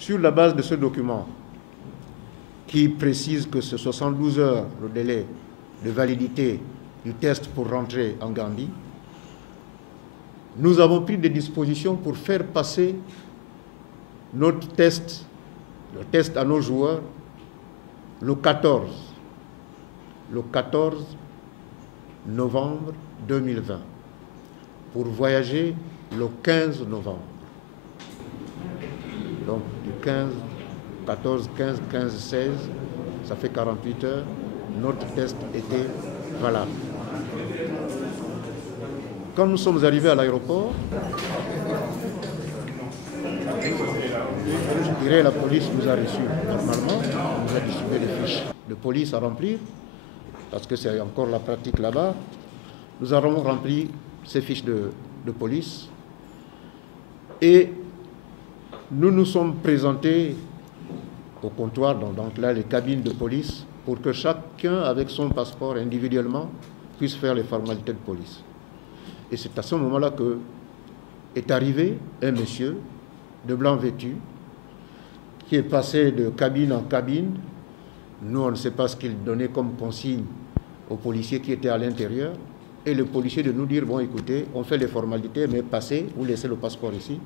Sur la base de ce document, qui précise que c'est 72 heures le délai de validité du test pour rentrer en Gambie, nous avons pris des dispositions pour faire passer notre test, le test à nos joueurs, le 14 novembre 2020, pour voyager le 15 novembre. Donc du 14, 15, 15, 16, ça fait 48 heures, notre test était valable. Quand nous sommes arrivés à l'aéroport, je dirais la police nous a reçus. Normalement, on nous a distribué des fiches de police à remplir, parce que c'est encore la pratique là-bas. Nous avons rempli ces fiches de police et nous nous sommes présentés au comptoir, donc là les cabines de police, pour que chacun avec son passeport individuellement puisse faire les formalités de police. Et c'est à ce moment-là que est arrivé un monsieur de blanc vêtu qui est passé de cabine en cabine. Nous, on ne sait pas ce qu'il donnait comme consigne aux policiers qui étaient à l'intérieur. Et le policier de nous dire, bon écoutez, on fait les formalités, mais passez, vous laissez le passeport ici,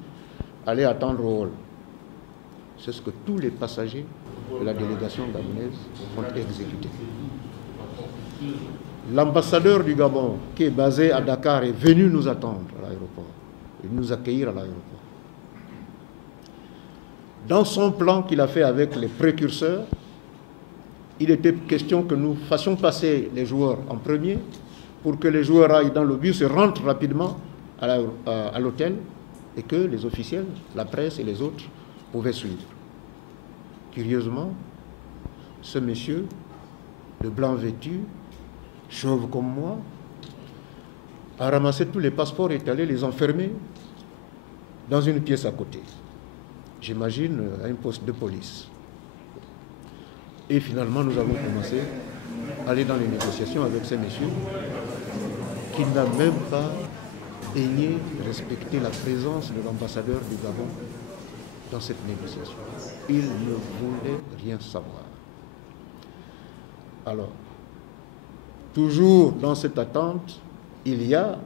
allez attendre au hall. C'est ce que tous les passagers de la délégation gabonaise ont exécuté. L'ambassadeur du Gabon, qui est basé à Dakar, est venu nous attendre à l'aéroport, et nous accueillir à l'aéroport. Dans son plan qu'il a fait avec les précurseurs, il était question que nous fassions passer les joueurs en premier pour que les joueurs aillent dans le bus et rentrent rapidement à l'hôtel et que les officiels, la presse et les autres pouvaient suivre. Curieusement, ce monsieur, de blanc vêtu, chauve comme moi, a ramassé tous les passeports et est allé les enfermer dans une pièce à côté. J'imagine à un poste de police. Et finalement, nous avons commencé à aller dans les négociations avec ces messieurs qui n'a même pas daigné respecter la présence de l'ambassadeur du Gabon dans cette négociation. Il ne voulait rien savoir. Alors, toujours dans cette attente, il y a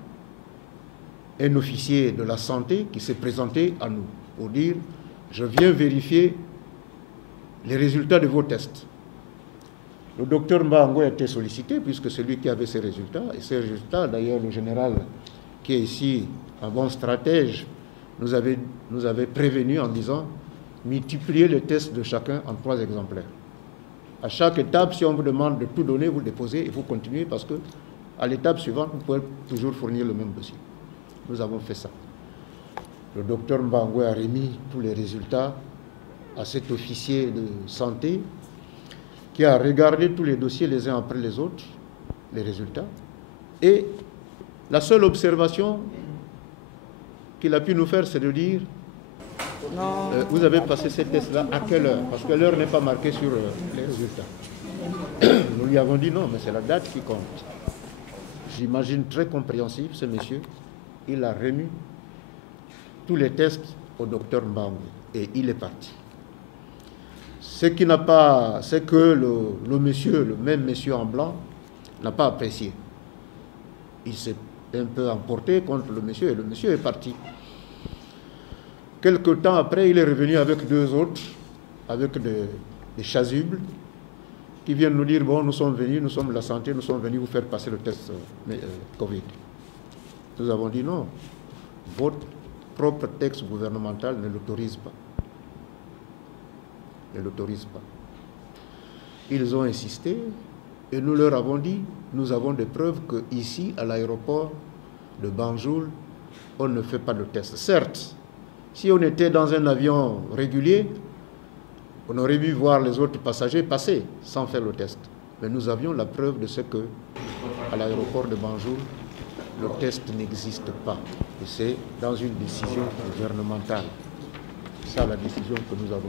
un officier de la santé qui s'est présenté à nous pour dire « Je viens vérifier les résultats de vos tests ». Le docteur Mbango a été sollicité puisque c'est lui qui avait ces résultats. Et ces résultats, d'ailleurs, le général qui est ici, un bon stratège, nous avait prévenu en disant « multipliez les tests de chacun en 3 exemplaires ». À chaque étape, si on vous demande de tout donner, vous le déposez et vous continuez parce que à l'étape suivante, vous pouvez toujours fournir le même dossier. Nous avons fait ça. Le docteur Mbango a remis tous les résultats à cet officier de santé qui a regardé tous les dossiers les uns après les autres, les résultats. Et la seule observation qu'il a pu nous faire, c'est de dire vous avez passé ces tests-là à quelle heure? Parce que l'heure n'est pas marquée sur les résultats. Nous lui avons dit non, mais c'est la date qui compte. J'imagine très compréhensif, ce monsieur. Il a remis tous les tests au docteur Mbango et il est parti. Ce qui n'a pas, c'est que le même monsieur en blanc, n'a pas apprécié. Il s'est un peu emporté contre le monsieur et le monsieur est parti. Quelque temps après, il est revenu avec 2 autres, avec des chasubles, qui viennent nous dire, bon, nous sommes venus, nous sommes de la santé, nous sommes venus vous faire passer le test Covid. Nous avons dit non, votre propre texte gouvernemental ne l'autorise pas. Ne l'autorise pas. Ils ont insisté et nous leur avons dit, nous avons des preuves qu'ici, à l'aéroport de Banjul, on ne fait pas de test. Certes, si on était dans un avion régulier, on aurait pu voir les autres passagers passer sans faire le test. Mais nous avions la preuve de ce que, à l'aéroport de Banjul, le test n'existe pas. Et c'est dans une décision gouvernementale. C'est ça la décision que nous avons.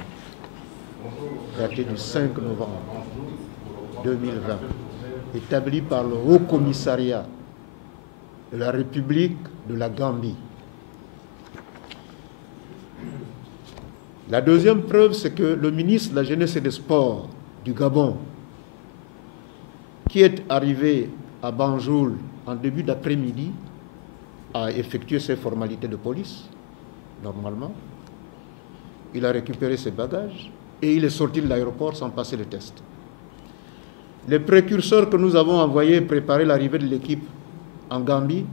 Datée du 5 novembre 2020, établie par le Haut Commissariat de la République de la Gambie. La deuxième preuve, c'est que le ministre de la Jeunesse et des Sports du Gabon, qui est arrivé à Banjul en début d'après-midi, a effectué ses formalités de police, normalement. Il a récupéré ses bagages et il est sorti de l'aéroport sans passer le test. Les précurseurs que nous avons envoyés préparer l'arrivée de l'équipe en Gambie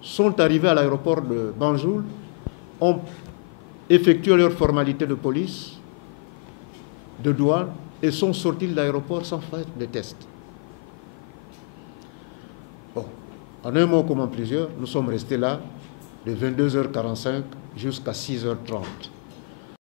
sont arrivés à l'aéroport de Banjul, ont effectué leurs formalités de police, de douane et sont sortis de l'aéroport sans faire de test. Bon, en un mot comme en plusieurs, nous sommes restés là de 22h45 jusqu'à 6h30.